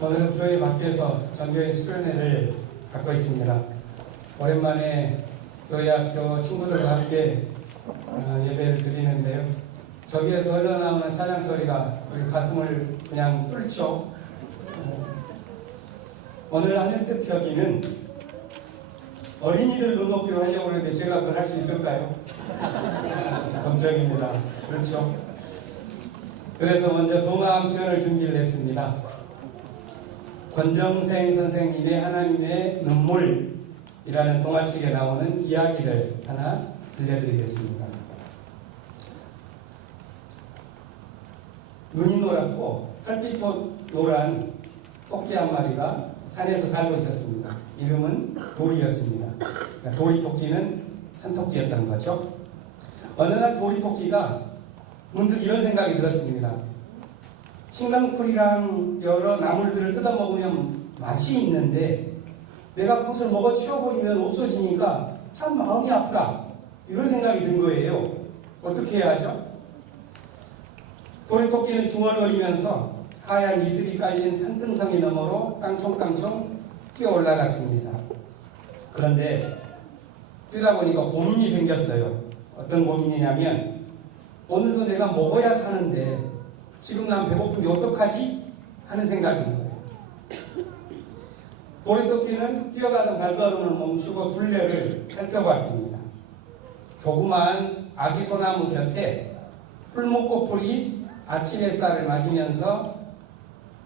오늘은 교회 밖에서 전교회 수련회를 갖고 있습니다. 오랜만에 교회 학교 친구들과 함께 예배를 드리는데요. 저기에서 흘러나오는 찬양 소리가 우리 가슴을 그냥 뚫죠. 오늘 하늘 뜻펴기는 어린이들 눈높이로 하려고 하는데 제가 그걸 할 수 있을까요? 걱정입니다. 그렇죠? 그래서 먼저 동화 한 편을 준비를 했습니다. 권정생 선생님의 하나님의 눈물이라는 동화책에 나오는 이야기를 하나 들려드리겠습니다. 눈이 노랗고 털빛 노란 토끼 한 마리가 산에서 살고 있었습니다. 이름은 도리였습니다. 그러니까 도리 토끼는 산토끼였던 거죠. 어느 날 도리 토끼가 문득 이런 생각이 들었습니다. 칡랑풀이랑 여러 나물들을 뜯어먹으면 맛이 있는데 내가 그것을 먹어 치워버리면 없어지니까 참 마음이 아프다. 이런 생각이 든 거예요. 어떻게 해야 하죠? 도리토끼는 중얼거리면서 하얀 이슬이 깔린 산등성이 너머로 깡총깡총 뛰어 올라갔습니다. 그런데 뛰다 보니까 고민이 생겼어요. 어떤 고민이냐면 오늘도 내가 먹어야 사는데 지금 난 배고픈데 어떡하지? 하는 생각인 거예요. 도리토끼는 뛰어가던 발걸음을 멈추고 둘레를 살펴봤습니다. 조그마한 아기 소나무 곁에 풀목고풀이 아침 햇살을 맞으면서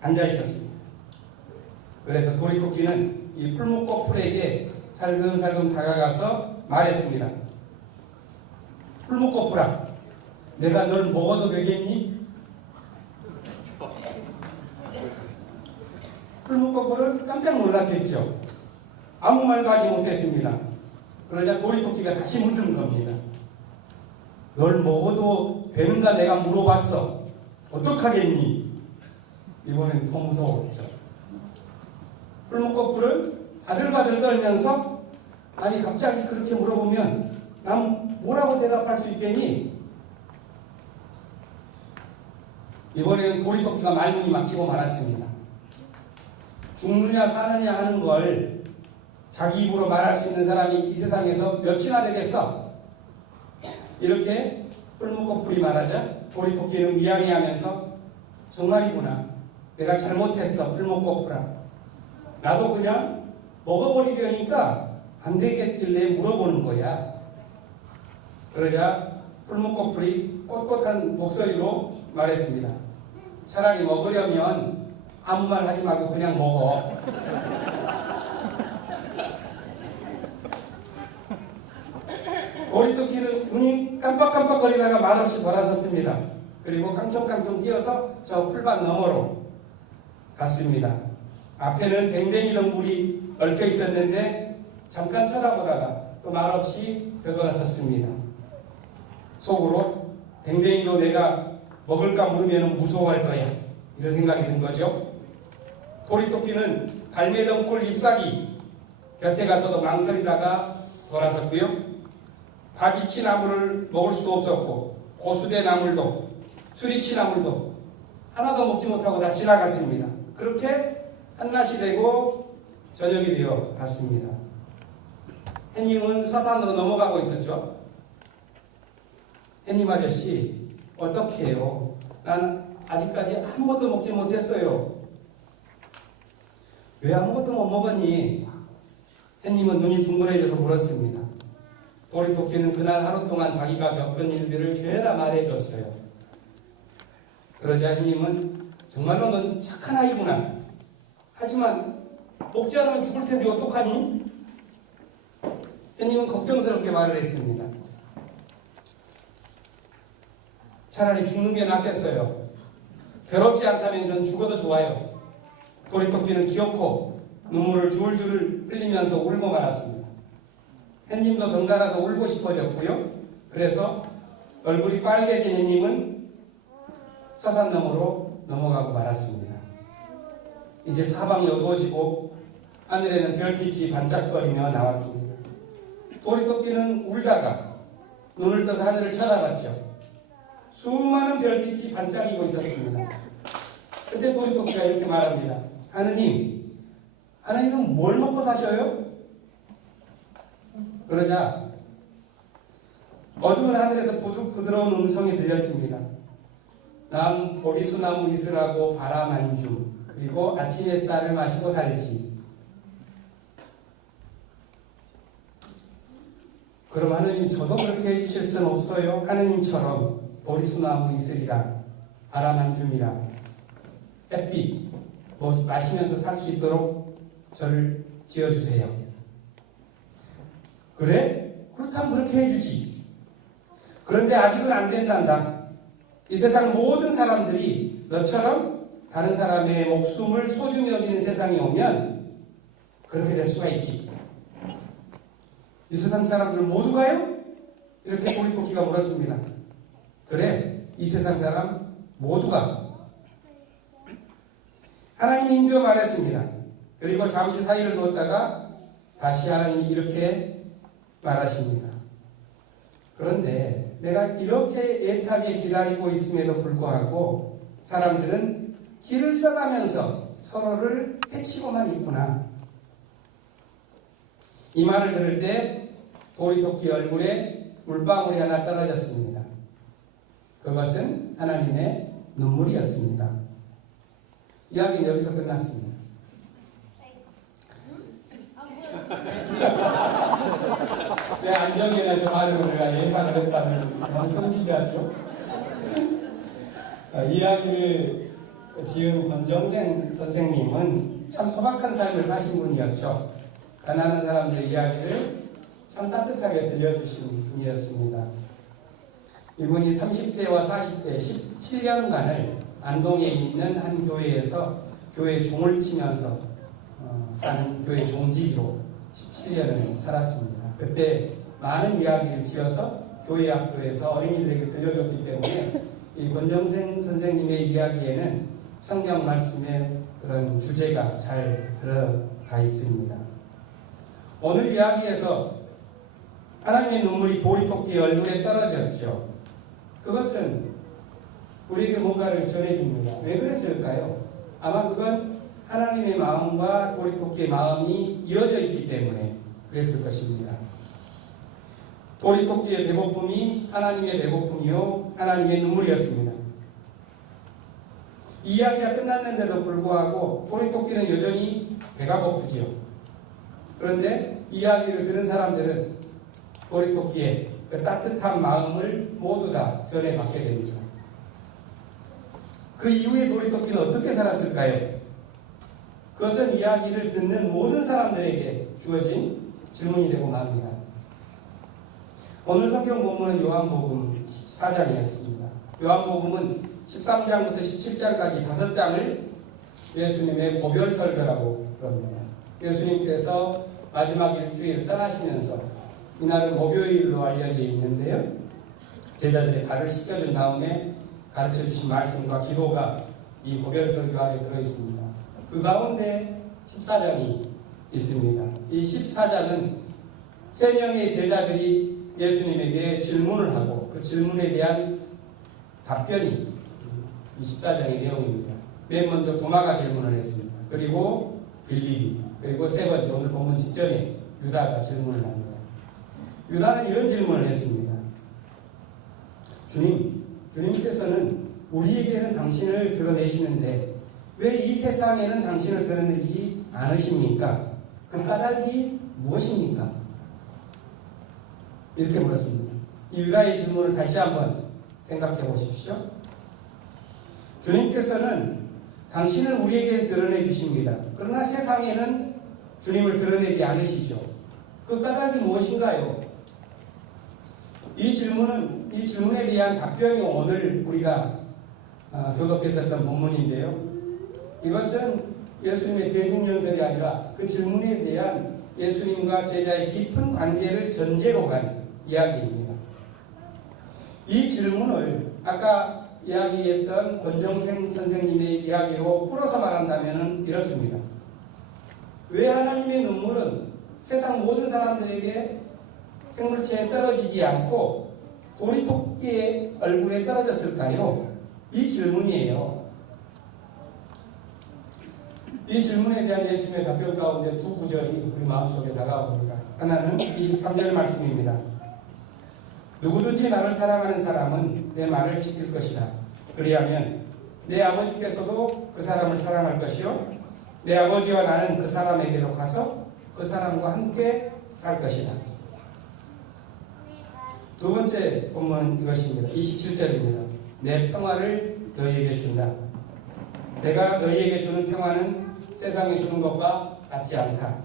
앉아 있었습니다. 그래서 도리토끼는 이 풀목고풀에게 살금살금 다가가서 말했습니다. 풀목고풀아, 내가 널 먹어도 되겠니? 풀목고풀은 깜짝 놀랐겠죠. 아무 말도 하지 못했습니다. 그러자 도리토끼가 다시 묻는 겁니다. 널 먹어도 되는가 내가 물어봤어. 어떡하겠니? 이번엔 더 무서웠죠. 풀목고풀은 바들바들 떨면서 아니 갑자기 그렇게 물어보면 난 뭐라고 대답할 수 있겠니? 이번에는 도리토끼가 말문이 막히고 말았습니다. 죽느냐 사느냐 하는 걸 자기 입으로 말할 수 있는 사람이 이 세상에서 몇이나 되겠어? 이렇게 풀목고풀이 말하자 도리토끼는 미안해하면서 정말이구나. 내가 잘못했어. 풀목고풀아. 나도 그냥 먹어버리려니까 안 되겠길래 물어보는 거야. 그러자 풀목고풀이 꼿꼿한 목소리로 말했습니다. 차라리 먹으려면 아무 말 하지 말고 그냥 먹어. 도리토끼는 눈이 깜빡깜빡거리다가 말없이 돌아섰습니다. 그리고 깡총깡총 뛰어서 저 풀밭 너머로 갔습니다. 앞에는 댕댕이 덩굴이 얽혀 있었는데 잠깐 쳐다보다가 또 말없이 되돌아섰습니다. 속으로 댕댕이도 내가 먹을까 물으면 무서워할 거야. 이런 생각이 든 거죠. 도리토끼는 갈매덩굴 잎사귀 곁에 가서도 망설이다가 돌아섰고요. 바디치 나물을 먹을 수도 없었고 고수대 나물도 수리치 나물도 하나도 먹지 못하고 다 지나갔습니다. 그렇게 한낮이 되고 저녁이 되어 갔습니다. 햇님은 서산으로 넘어가고 있었죠. 햇님 아저씨 어떻게 해요? 난 아직까지 아무것도 먹지 못했어요. 왜 아무것도 못 먹었니? 햇님은 눈이 둥그레져서 물었습니다. 도리토끼는 그날 하루 동안 자기가 겪은 일들을 죄다 말해줬어요. 그러자 햇님은 정말로 넌 착한 아이구나. 하지만 먹지 않으면 죽을 텐데 어떡하니? 햇님은 걱정스럽게 말을 했습니다. 차라리 죽는 게 낫겠어요. 괴롭지 않다면 전 죽어도 좋아요. 도리토끼는 귀엽고 눈물을 줄줄 흘리면서 울고 말았습니다. 햇님도 덩달아서 울고 싶어졌고요. 그래서 얼굴이 빨개진 햇님은 서산 너머로 넘어가고 말았습니다. 이제 사방이 어두워지고 하늘에는 별빛이 반짝거리며 나왔습니다. 도리토끼는 울다가 눈을 떠서 하늘을 쳐다봤죠. 수많은 별빛이 반짝이고 있었습니다. 그때 도리토끼가 이렇게 말합니다. 하느님은 뭘 먹고 사셔요? 그러자 어두운 하늘에서 부드러운 음성이 들렸습니다. 난 보리수나무 이슬하고 바람 한 줌, 그리고 아침 햇살을 마시고 살지. 그럼 하느님, 저도 그렇게 해주실 수는 없어요? 하느님처럼 보리수나무 이슬이랑 바람 한 줌이랑 햇빛 마시면서 살 수 있도록 저를 지어주세요. 그래? 그렇다면 그렇게 해주지. 그런데 아직은 안 된단다. 이 세상 모든 사람들이 너처럼 다른 사람의 목숨을 소중히 여기는 세상이 오면 그렇게 될 수가 있지. 이 세상 사람들 모두가요? 이렇게 보리토끼가 물었습니다. 그래, 이 세상 사람 모두가. 하나님이 힘주어 말했습니다. 그리고 잠시 사이를 두었다가 다시 하나님이 이렇게 말하십니다. 그런데 내가 이렇게 애타게 기다리고 있음에도 불구하고 사람들은 길을 써가면서 서로를 해치고만 있구나. 이 말을 들을 때 보리토끼 얼굴에 물방울이 하나 떨어졌습니다. 그것은 하나님의 눈물이었습니다. 이야기는 여기서 끝났습니다. 왜 안정현에서 발음을 내가 예상을 했다면 너무 성지자죠. 이야기를 지은 권정생 선생님은 참 소박한 삶을 사신 분이었죠. 가난한 사람들의 이야기를 참 따뜻하게 들려주신 분이었습니다. 이분이 30대와 40대 17년간을 안동에 있는 한 교회에서 교회 종을 치면서 사는 교회 종직으로 17년을 살았습니다. 그때 많은 이야기를 지어서 교회 학교에서 어린이들에게 들려줬기 때문에 이 권정생 선생님의 이야기에는 성경 말씀의 그런 주제가 잘 들어가 있습니다. 오늘 이야기에서 하나님의 눈물이 보리토끼 얼굴에 떨어졌죠. 그것은 우리에게 뭔가를 전해줍니다. 왜 그랬을까요? 아마 그건 하나님의 마음과 보리토끼의 마음이 이어져 있기 때문에 그랬을 것입니다. 보리토끼의 배고픔이 하나님의 배고픔이요 하나님의 눈물이었습니다. 이야기가 끝났는데도 불구하고 보리토끼는 여전히 배가 고프지요. 그런데 이야기를 들은 사람들은 보리토끼의 그 따뜻한 마음을 모두 다 전해받게 됩니다. 그 이후에 보리토끼는 어떻게 살았을까요? 그것은 이야기를 듣는 모든 사람들에게 주어진 질문이 되고 맙니다. 오늘 성경 본문은 요한복음 14장이었습니다. 요한복음은 13장부터 17장까지 5장을 예수님의 고별 설교라고 그럽니다. 예수님께서 마지막 일주일 떠나시면서 이날은 목요일로 알려져 있는데요. 제자들의 발을 씻겨준 다음에 가르쳐주신 말씀과 기도가 이 고별 설교 안에 들어있습니다. 그 가운데 14장이 있습니다. 이 14장은 3명의 제자들이 예수님에게 질문을 하고 그 질문에 대한 답변이 이 14장의 내용입니다. 맨 먼저 도마가 질문을 했습니다. 그리고 빌립이, 그리고 세 번째 오늘 본문 직전에 유다가 질문을 합니다. 유다는 이런 질문을 했습니다. 주님께서는 우리에게는 당신을 드러내시는데 왜 이 세상에는 당신을 드러내지 않으십니까? 그 까닭이 무엇입니까? 이렇게 물었습니다. 이 유다의 질문을 다시 한번 생각해 보십시오. 주님께서는 당신을 우리에게 드러내 주십니다. 그러나 세상에는 주님을 드러내지 않으시죠. 그 까닭이 무엇인가요? 이 질문에 대한 답변이 오늘 우리가 교독했었던 본문인데요. 이것은 예수님의 대중연설이 아니라 그 질문에 대한 예수님과 제자의 깊은 관계를 전제로 한 이야기입니다. 이 질문을 아까 이야기했던 권정생 선생님의 이야기로 풀어서 말한다면 이렇습니다. 왜 하나님의 눈물은 세상 모든 사람들에게 생물체에 떨어지지 않고 보리토끼의 얼굴에 떨어졌을까요? 이 질문이에요. 이 질문에 대한 예수님의 답변 가운데 두 구절이 우리 마음속에 다가옵니다. 하나는 23절 말씀입니다. 누구든지 나를 사랑하는 사람은 내 말을 지킬 것이다. 그리하면 내 아버지께서도 그 사람을 사랑할 것이요 내 아버지와 나는 그 사람에게로 가서 그 사람과 함께 살 것이다. 두 번째 본문 이것입니다. 27절입니다. 내 평화를 너희에게 준다. 내가 너희에게 주는 평화는 세상이 주는 것과 같지 않다.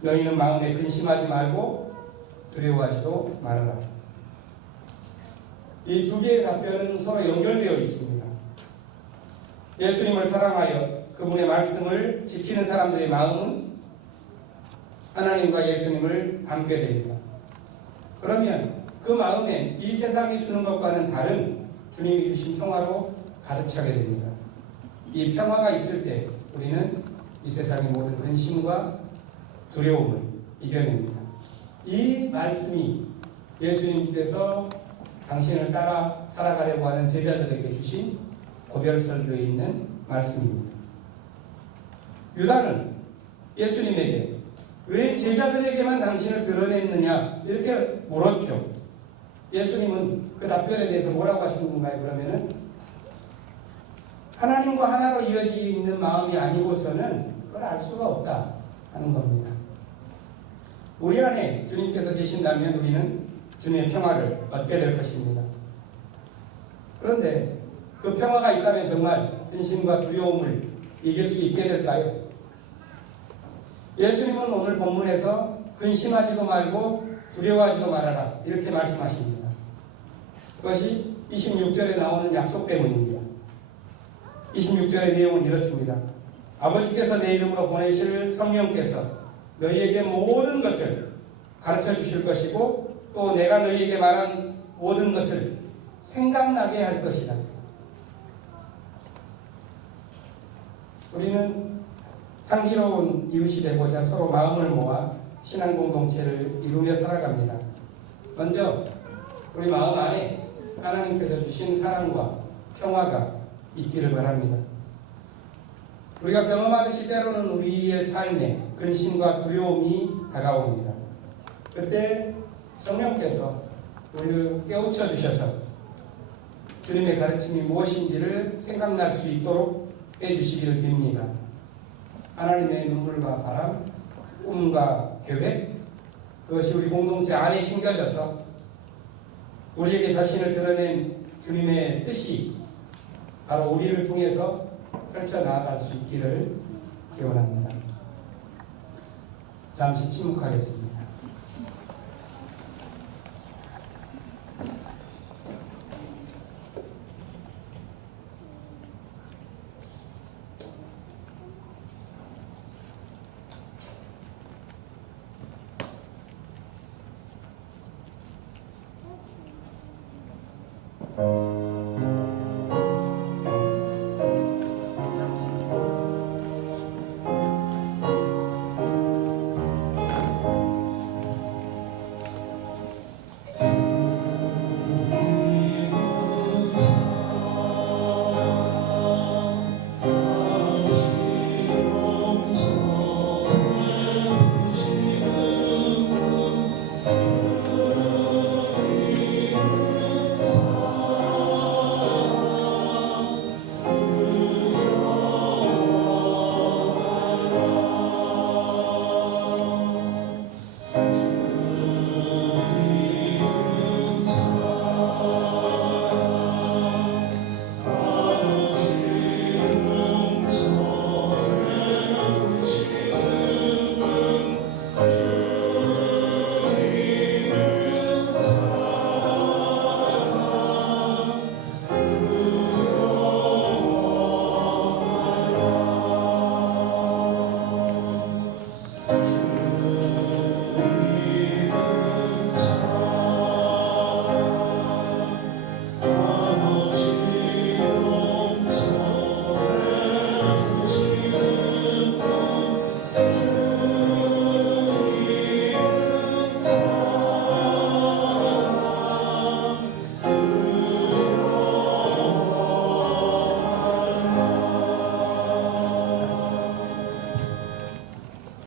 너희는 마음에 근심하지 말고 두려워하지도 말아라. 이 두 개의 답변은 서로 연결되어 있습니다. 예수님을 사랑하여 그분의 말씀을 지키는 사람들의 마음은 하나님과 예수님을 닮게 됩니다. 그러면 그 마음에 이 세상이 주는 것과는 다른 주님이 주신 평화로 가득 차게 됩니다. 이 평화가 있을 때 우리는 이 세상의 모든 근심과 두려움을 이겨냅니다. 이 말씀이 예수님께서 당신을 따라 살아가려고 하는 제자들에게 주신 고별설교에 있는 말씀입니다. 유다는 예수님에게 왜 제자들에게만 당신을 드러냈느냐 이렇게 물었죠. 예수님은 그 답변에 대해서 뭐라고 하시는 건가요? 그러면은 하나님과 하나로 이어져 있는 마음이 아니고서는 그걸 알 수가 없다 하는 겁니다. 우리 안에 주님께서 계신다면 우리는 주님의 평화를 얻게 될 것입니다. 그런데 그 평화가 있다면 정말 근심과 두려움을 이길 수 있게 될까요? 예수님은 오늘 본문에서 근심하지도 말고 두려워하지도 말아라 이렇게 말씀하십니다. 그것이 26절에 나오는 약속 때문입니다. 26절의 내용은 이렇습니다. 아버지께서 내 이름으로 보내실 성령께서 너희에게 모든 것을 가르쳐 주실 것이고 또 내가 너희에게 말한 모든 것을 생각나게 할 것이다. 우리는 향기로운 이웃이 되고자 서로 마음을 모아 신앙 공동체를 이루며 살아갑니다. 먼저 우리 마음 안에 하나님께서 주신 사랑과 평화가 있기를 바랍니다. 우리가 경험하듯이 때로는 우리의 삶에 근심과 두려움이 다가옵니다. 그때 성령께서 우리를 깨우쳐 주셔서 주님의 가르침이 무엇인지를 생각날 수 있도록 해주시기를 빕니다. 하나님의 눈물과 바람, 꿈과 계획, 그것이 우리 공동체 안에 심겨져서 우리에게 자신을 드러낸 주님의 뜻이 바로 우리를 통해서 펼쳐나갈 수 있기를 기원합니다. 잠시 침묵하겠습니다.